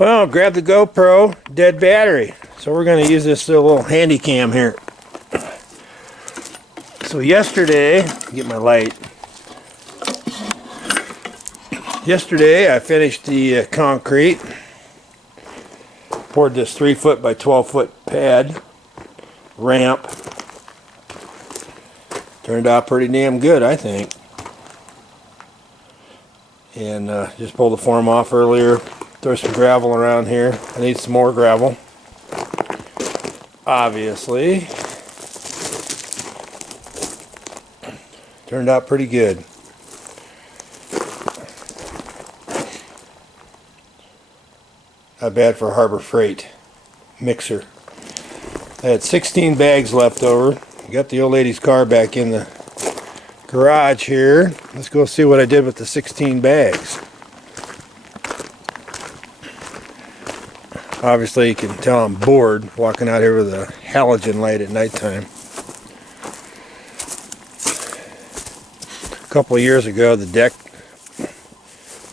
Well, grab the GoPro, dead battery. So we're going to use this little handy cam here. So yesterday, get my light. Yesterday I finished the concrete. Poured this 3-foot by 12-foot pad ramp. Turned out pretty damn good, I think. And just pulled the form off earlier. Throw some gravel around here. I need some more gravel. Obviously. Turned out pretty good. Not bad for a Harbor Freight mixer. I had 16 bags left over. Got the old lady's car back in the garage here. Let's go see what I did with the 16 bags. Obviously you can tell I'm bored walking out here with a halogen light at nighttime. A couple of years ago the deck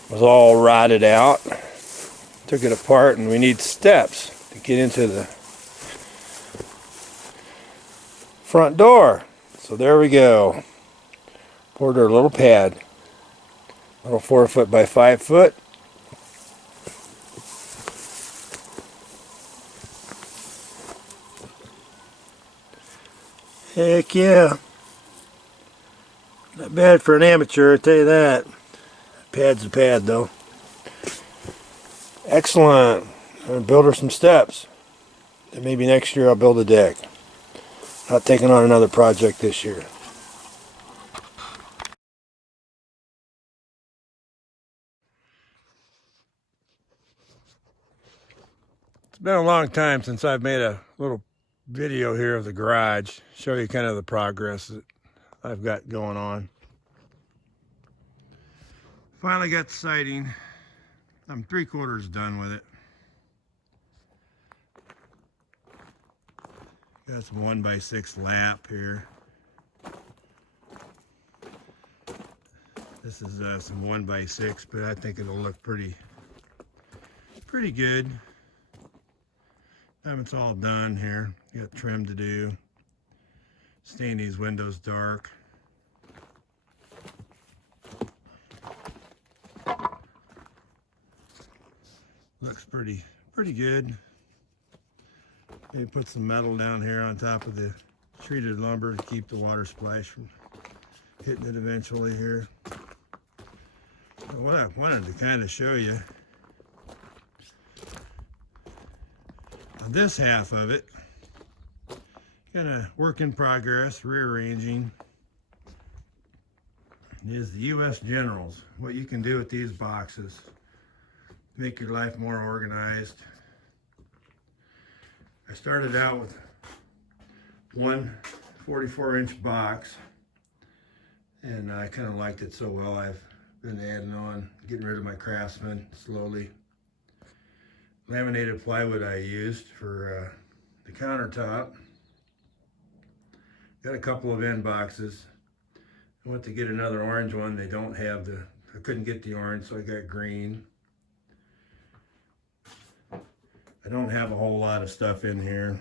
was all rotted out. Took it apart and we need steps to get into the front door. So there we go. Poured our little pad. Little 4-foot by 5-foot. Heck yeah. Not bad for an amateur, I tell you that. Pad's a pad though. Excellent. I'm going to build her some steps. And maybe next year I'll build a deck. Not taking on another project this year. It's been a long time since I've made a little video here of the garage. Show you kind of the progress that I've got going on. Finally got the siding. I'm 3/4 done with it. Got some 1x6 lap here. This is some 1x6, but I think it'll look pretty good. Time it's all done here. Got trim to do. Stain these windows dark. Looks pretty good. Maybe put some metal down here on top of the treated lumber to keep the water splash from hitting it eventually here. But what I wanted to kind of show you, this half of it, kind of work in progress, rearranging, is the U.S. Generals. What you can do with these boxes. Make your life more organized. I started out with one 44-inch box and I kind of liked it so well I've been adding on, getting rid of my Craftsman slowly. Laminated plywood I used for the countertop. Got a couple of end boxes. I went to get another orange one. They don't have I couldn't get the orange, so I got green. I don't have a whole lot of stuff in here.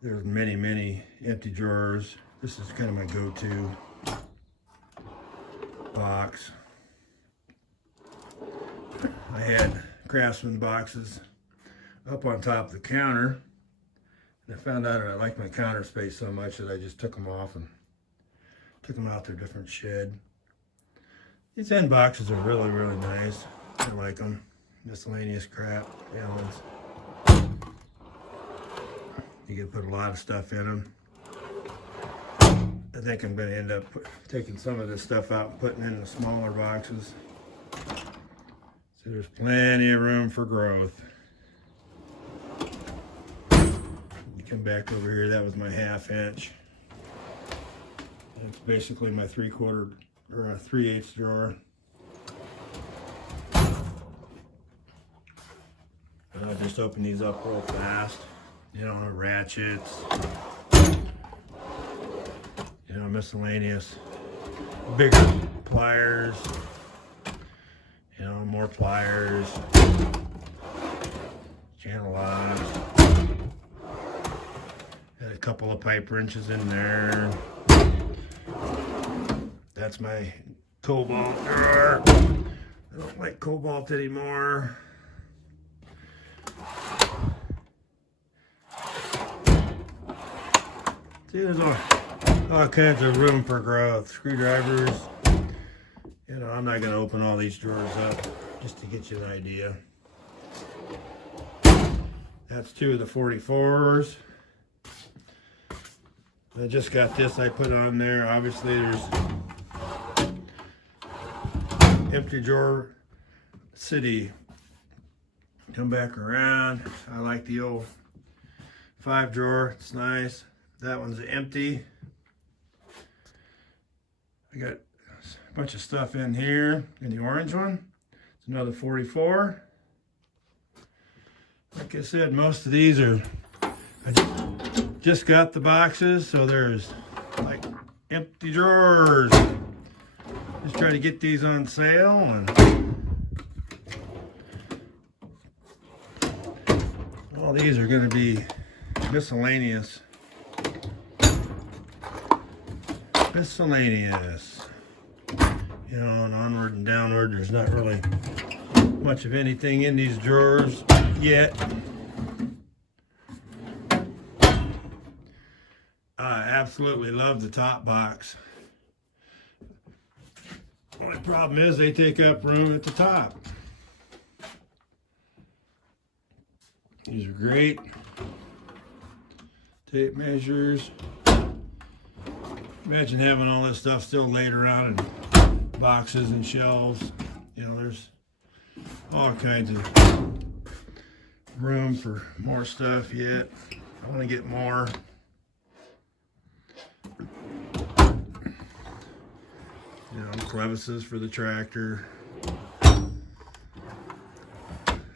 There's many empty drawers. This is kind of my go-to box. I had Craftsman boxes up on top of the counter. And I found out I liked my counter space so much that I just took them off and took them out to a different shed. These end boxes are really nice. I like them. Miscellaneous crap, gallons. You can put a lot of stuff in them. I think I'm going to end up taking some of this stuff out and putting in the smaller boxes. So there's plenty of room for growth. You come back over here, that was my 1/2 inch. That's basically my 3/4 or a 3/8 drawer. And I'll just open these up real fast. You know, ratchets, you know, miscellaneous, bigger pliers, You know, more pliers, channel locks. Got a couple of pipe wrenches in there. That's my cobalt drawer. I don't like cobalt anymore. See, there's all kinds of room for growth. Screwdrivers. You know, I'm not going to open all these drawers up just to get you an idea. That's 2 of the 44s. I just got this I put on there. Obviously, there's empty drawer city. Come back around. I like the old 5 drawer. It's nice. That one's empty. I got a bunch of stuff in here. In the orange one, it's another 44. Like I said, most of these are, I just got the boxes, so there's like empty drawers. Just try to get these on sale, and all these are going to be miscellaneous. Miscellaneous. You know, and onward and downward, there's not really much of anything in these drawers yet. I absolutely love the top box. Only problem is they take up room at the top. These are great. Tape measures. Imagine having all this stuff still laid around in boxes and shelves. You know, there's all kinds of room for more stuff yet. I want to get more. You know, clevises for the tractor.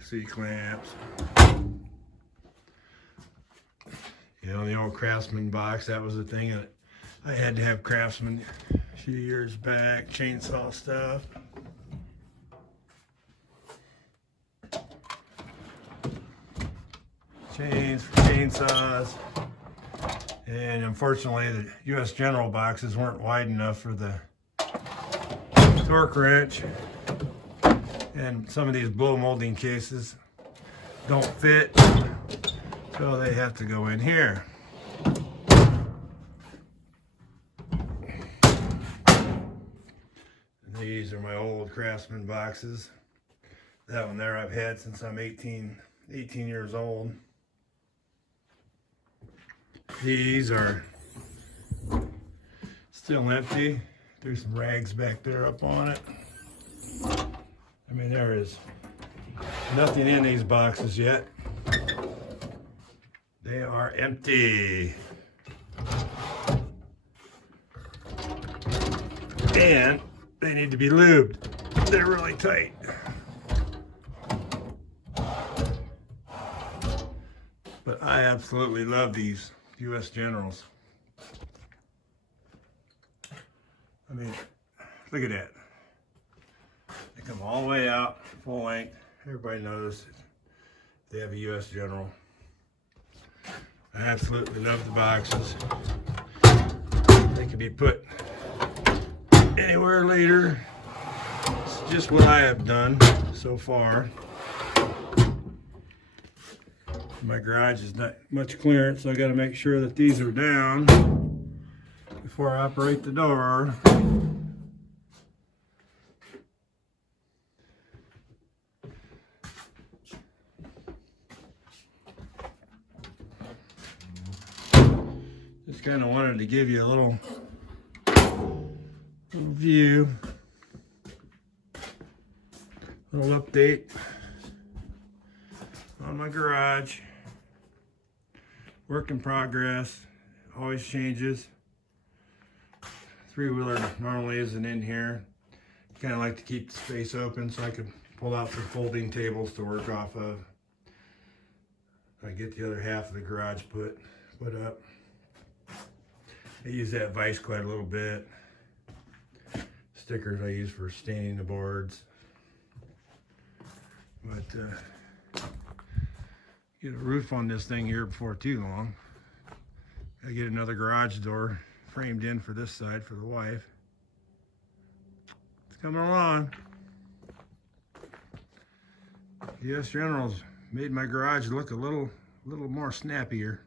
C-clamps. You know, the old Craftsman box, that was the thing that I had to have. Craftsman a few years back. Chainsaw stuff. Chains for chainsaws. And unfortunately, the U.S. General boxes weren't wide enough for the torque wrench. And some of these blow molding cases don't fit, so they have to go in here. These are my old Craftsman boxes. That one there I've had since I'm 18 years old. These are still empty. There's some rags back there up on it. I mean, there is nothing in these boxes yet. They are empty. And they need to be lubed. They're really tight. But I absolutely love these U.S. Generals. I mean, look at that. They come all the way out, full length. Everybody knows they have a U.S. General. I absolutely love the boxes. They can be put anywhere later. It's just what I have done so far. My garage is not much clearance, so I got to make sure that these are down before I operate the door. Just kind of wanted to give you a little view, little update on my garage. Work in progress, always changes. 3-wheeler normally isn't in here. Kind of like to keep the space open so I can pull out some folding tables to work off of. I get the other half of the garage put up. I use that vise quite a little bit. Stickers I use for staining the boards. But get a roof on this thing here before too long. I get another garage door framed in for this side for the wife. It's coming along. US General's made my garage look a little more snappier.